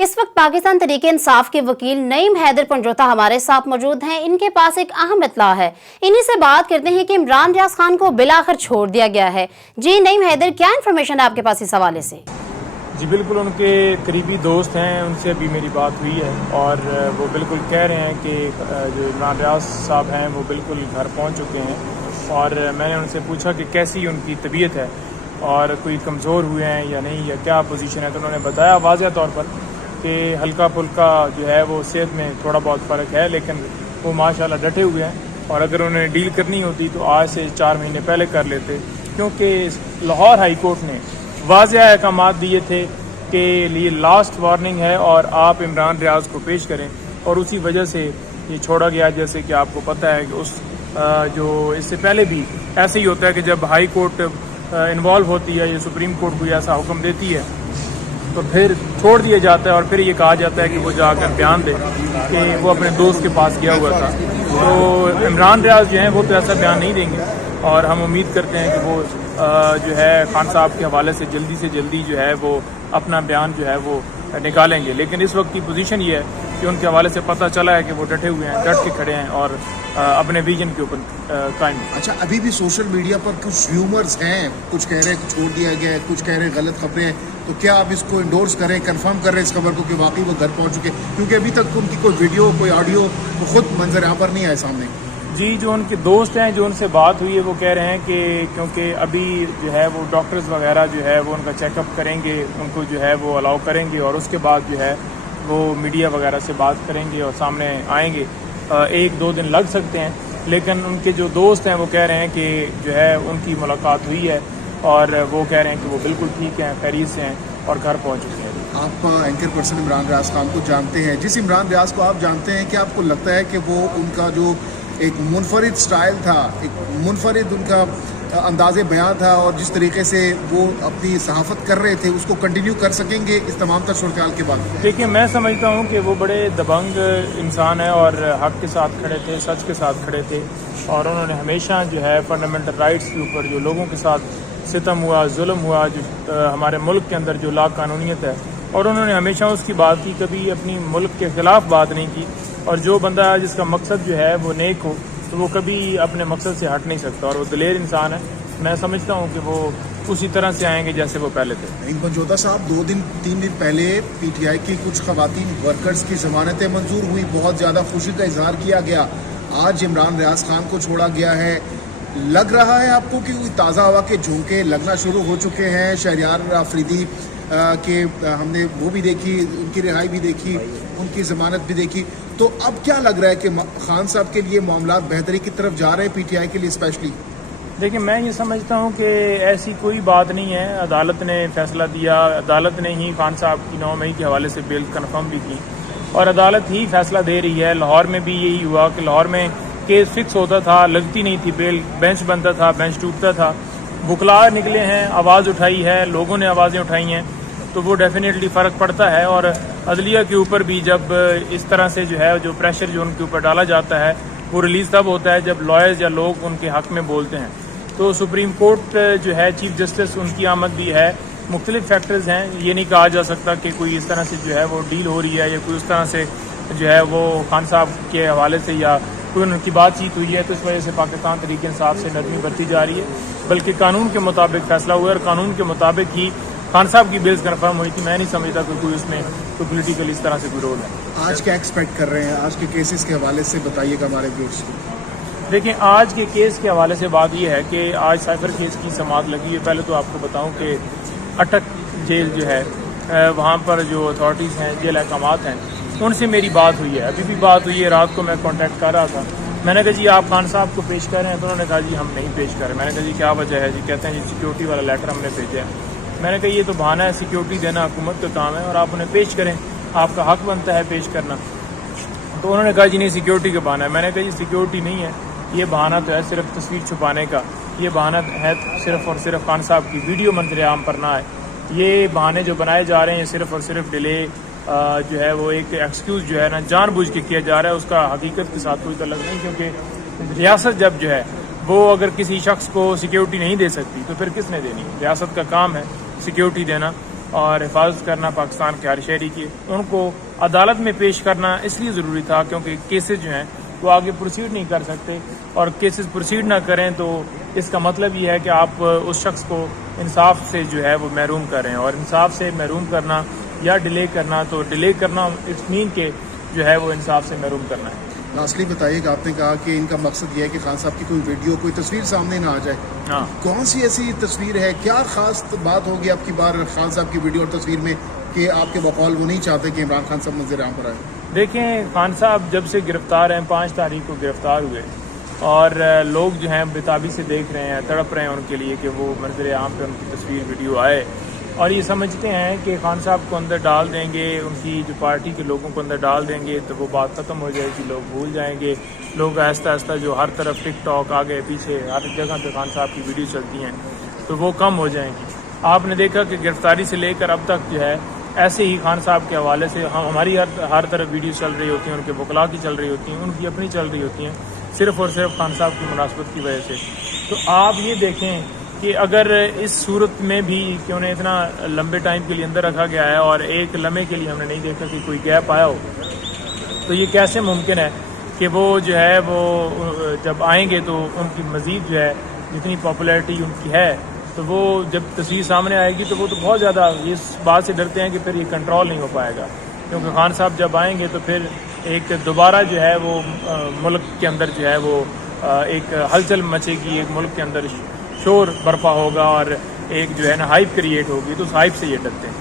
इस वक्त पाकिस्तान तहरीक इंसाफ के वकील नईम हैदर पंजोता हमारे साथ मौजूद हैं। इनके पास एक अहम इत्तला है, इन्हीं से बात करते हैं कि इमरान रियाज खान को बिलाखिर छोड़ दिया गया है। जी नईम हैदर, क्या इन्फॉर्मेशन है आपके पास इस हवाले से? जी बिल्कुल, उनके करीबी दोस्त हैं, उनसे अभी मेरी बात हुई है और वो बिल्कुल कह रहे हैं कि जो इमरान रियाज साहब हैं वो बिल्कुल घर पहुंच चुके हैं। और मैंने उनसे पूछा कि कैसी उनकी तबीयत है और कोई कमज़ोर हुए हैं या नहीं, या क्या पोजीशन है। तो उन्होंने बताया वाज़ह तौर पर कि हल्का फुल्का जो है वो सेहत में थोड़ा बहुत फ़र्क है, लेकिन वो माशाल्लाह डटे हुए हैं। और अगर उन्हें डील करनी होती तो आज से 4 महीने पहले कर लेते, क्योंकि लाहौर हाई कोर्ट ने वाज़ह अहकामात दिए थे कि लिए लास्ट वार्निंग है और आप इमरान रियाज को पेश करें, और उसी वजह से ये छोड़ा गया। जैसे कि आपको पता है कि उस जो इससे पहले भी ऐसे ही होता है कि जब हाई कोर्ट इन्वॉल्व होती है या सुप्रीम कोर्ट कोई ऐसा हुक्म देती है तो फिर छोड़ दिया जाता है, और फिर ये कहा जाता है कि वो जाकर बयान दे कि वो अपने दोस्त के पास गया हुआ था। तो इमरान रियाज जो हैं वो तो ऐसा बयान नहीं देंगे, और हम उम्मीद करते हैं कि वो जो है खान साहब के हवाले से जल्दी जो है वो अपना बयान जो है वो निकालेंगे। लेकिन इस वक्त की पोजीशन ये है कि उनके हवाले से पता चला है कि वो डटे हुए हैं, डट के खड़े हैं और अपने विजन के ऊपर कायम। अच्छा, अभी भी सोशल मीडिया पर कुछ र्यूमर्स हैं, कुछ कह रहे हैं छोड़ दिया गया है, कुछ कह रहे हैं गलत खबरें हैं, तो क्या आप इसको इंडोर्स करें, कंफर्म कर रहे हैं इस खबर को कि वाकई वो घर पहुंच चुके? क्योंकि अभी तक उनकी कोई वीडियो, कोई ऑडियो वो खुद मंजर यहाँ पर नहीं आए सामने। जी, जो उनके दोस्त हैं, जो उनसे बात हुई है, वो कह रहे हैं कि क्योंकि अभी जो है वो डॉक्टर्स वगैरह जो है वो उनका चेकअप करेंगे, उनको जो है वो अलाउ करेंगे, और उसके बाद जो है वो मीडिया वगैरह से बात करेंगे और सामने आएंगे। 1-2 दिन लग सकते हैं, लेकिन उनके जो दोस्त हैं वो कह रहे हैं कि जो है उनकी मुलाकात हुई है और वो कह रहे हैं कि वो बिल्कुल ठीक हैं, खैरियत से हैं और घर पहुँच चुके हैं। आप एंकर पर्सन इमरान रियाज खान को जानते हैं, जिस इमरान रियाज को आप जानते हैं, क्या आपको लगता है कि वो उनका जो एक मुनफरिद स्टाइल था, एक मुनफरिद उनका अंदाज़े बयान था, और जिस तरीके से वो अपनी सहाफ़त कर रहे थे, उसको कंटिन्यू कर सकेंगे इस तमाम तर सूरत के बाद? देखिए, मैं समझता हूँ कि वो बड़े दबंग इंसान है और हक के साथ खड़े थे, सच के साथ खड़े थे, और उन्होंने हमेशा जो है फंडामेंटल राइट्स के ऊपर जो लोगों के साथ सितम हुआ, जुल्म हुआ, जो हमारे मुल्क के अंदर जो लाकानूनियत है, और उन्होंने हमेशा उसकी बात की, कभी अपनी मुल्क के ख़िलाफ़ बात नहीं की। और जो बंदा जिसका मकसद जो है वो नेक हो तो वो कभी अपने मकसद से हट नहीं सकता, और वो दिलेर इंसान है। मैं समझता हूँ कि वो उसी तरह से आएंगे जैसे वो पहले थे। नईम पंजोता साहब, 2-3 दिन पहले पीटीआई की कुछ खवातीन वर्कर्स की जमानतें मंजूर हुई, बहुत ज़्यादा खुशी का इजहार किया गया। आज इमरान रियाज खान को छोड़ा गया है, लग रहा है आपको कि ताज़ा हवा के झोंके लगना शुरू हो चुके हैं? शहरियार आफरीदी के हमने वो भी देखी, उनकी रिहाई भी देखी, उनकी ज़मानत भी देखी, तो अब क्या लग रहा है कि खान साहब के लिए मामलात बेहतरी की तरफ जा रहे हैं, पीटीआई के लिए स्पेशली? देखिए, मैं ये समझता हूँ कि ऐसी कोई बात नहीं है। अदालत ने फैसला दिया, अदालत ने ही खान साहब की 9 मई के हवाले से बेल कन्फर्म भी की, और अदालत ही फैसला दे रही है। लाहौर में भी यही हुआ कि लाहौर में केस फिक्स होता था, लगती नहीं थी बेल, बेंच बनता था, बेंच टूटता था। वकला निकले हैं, आवाज़ उठाई है, लोगों ने आवाज़ें उठाई हैं, तो वो डेफिनेटली फ़र्क पड़ता है। और अदलिया के ऊपर भी जब इस तरह से जो है जो प्रेशर जो उनके ऊपर डाला जाता है, वो रिलीज़ तब होता है जब लॉयर्स या लोग उनके हक़ में बोलते हैं। तो सुप्रीम कोर्ट जो है, चीफ जस्टिस, उनकी आमद भी है। मुख्तलिफ फैक्टर्स हैं, ये नहीं कहा जा सकता कि कोई इस तरह से जो है वो डील हो रही है, या कोई उस तरह से जो है वो खान साहब के हवाले से या कोई उनकी बातचीत हुई है, तो इस वजह से पाकिस्तान तहरीक इंसाफ से नरमी बढ़ती जा रही है। बल्कि कानून के मुताबिक फैसला हुआ, और कानून के मुताबिक ही खान साहब की बेल्स कन्फर्म हुई थी। मैं नहीं समझता कि कोई उसमें कोई पोलिटिकल इस तरह से कोई रोल है। आज क्या एक्सपेक्ट कर रहे हैं आज के केसेस के हवाले से, बताइएगा हमारे व्यूअर्स को। देखिए, आज के केस के हवाले से बात यह है कि आज साइफर केस की समाअत लगी है। पहले तो आपको बताऊं कि अटक जेल जो है वहाँ पर जो अथॉरिटीज़ हैं, जेल अहकामात हैं, उनसे मेरी बात हुई है, अभी भी बात हुई है। रात को मैं कांटेक्ट कर रहा था, मैंने कहा जी आप खान साहब को पेश कर रहे हैं? तो उन्होंने कहा जी हम नहीं पेश कर रहे। मैंने कहा जी क्या वजह है? जी कहते हैं जी सिक्योरिटी वाला लेटर हमने भेजा है। मैंने कहा ये तो बहाना है, सिक्योरिटी देना हुकूमत का काम है और आप उन्हें पेश करें, आपका हक बनता है पेश करना। तो उन्होंने कहा जी नहीं, सिक्योरिटी का बहाना है। मैंने कहा जी सिक्योरिटी नहीं है, ये बहाना तो है सिर्फ तस्वीर छुपाने का, ये बहाना है सिर्फ और सिर्फ खान साहब की वीडियो मंजर आम पर ना है। ये बहाने जो बनाए जा रहे हैं सिर्फ और सिर्फ डिले जो है वो एक एक्सक्यूज़ जो है ना जानबूझ के किया जा रहा है, उसका हकीकत के साथ कोई तल्लुक नहीं। क्योंकि रियासत जब जो है वो अगर किसी शख्स को सिक्योरिटी नहीं दे सकती तो फिर किसने देनी है? रियासत का काम है सिक्योरिटी देना। اور حفاظت کرنا پاکستان کے ہر شہری کی، ان کو عدالت میں پیش کرنا اس لیے ضروری تھا کیونکہ کیسز جو ہیں وہ آگے پروسیڈ نہیں کر سکتے، اور کیسز پروسیڈ نہ کریں تو اس کا مطلب یہ ہے کہ آپ اس شخص کو انصاف سے جو ہے وہ محروم کر رہے ہیں، اور انصاف سے محروم کرنا یا ڈیلے کرنا، تو ڈیلے کرنا اٹس مین کہ جو ہے وہ انصاف سے محروم کرنا ہے۔ لاسٹلی بتائیے کہ آپ نے کہا کہ ان کا مقصد یہ ہے کہ خان صاحب کی کوئی ویڈیو کوئی تصویر سامنے نہ آ جائے، ہاں، کون سی ایسی تصویر ہے، کیا خاص بات ہوگی آپ کی بار خان صاحب کی ویڈیو اور تصویر میں کہ آپ کے بقول وہ نہیں چاہتے کہ عمران خان صاحب منظر عام پر آئے؟ دیکھیں، خان صاحب جب سے گرفتار ہیں 5 تاریخ کو گرفتار ہوئے، اور لوگ جو ہیں بےتابی سے دیکھ رہے ہیں، تڑپ رہے ہیں ان کے لیے کہ وہ منظر عام پہ ان کی تصویر ویڈیو آئے، اور یہ سمجھتے ہیں کہ خان صاحب کو اندر ڈال دیں گے، ان کی جو پارٹی کے لوگوں کو اندر ڈال دیں گے تو وہ بات ختم ہو جائے گی، لوگ بھول جائیں گے، لوگ آہستہ آہستہ جو ہر طرف ٹک ٹاک آگے پیچھے ہر جگہ پہ خان صاحب کی ویڈیو چلتی ہیں تو وہ کم ہو جائیں گی۔ آپ نے دیکھا کہ گرفتاری سے لے کر اب تک جو ہے ایسے ہی خان صاحب کے حوالے سے ہماری ہر طرف ویڈیو چل رہی ہوتی ہیں، ان کے وکلاء کی چل رہی ہوتی ہیں، ان کی اپنی چل رہی ہوتی ہیں، صرف اور صرف خان صاحب کی مناسبت کی وجہ سے۔ تو آپ یہ دیکھیں کہ اگر اس صورت میں بھی کہ انہیں اتنا لمبے ٹائم کے لیے اندر رکھا گیا ہے اور ایک لمحے کے لیے ہم نے نہیں دیکھا کہ کوئی گیپ آیا ہو، تو یہ کیسے ممکن ہے کہ وہ جو ہے وہ جب آئیں گے تو ان کی مزید جو ہے جتنی پاپولیرٹی ان کی ہے تو وہ جب تصویر سامنے آئے گی تو وہ تو بہت زیادہ اس بات سے ڈرتے ہیں کہ پھر یہ کنٹرول نہیں ہو پائے گا، کیونکہ خان صاحب جب آئیں گے تو پھر ایک دوبارہ جو ہے وہ ملک کے اندر جو ہے وہ ایک ہلچل مچے گی، ایک ملک کے اندر شور برپا ہوگا اور ایک جو ہے نا ہائپ کریٹ ہوگی، تو اس ہائپ سے یہ ڈرتے ہیں۔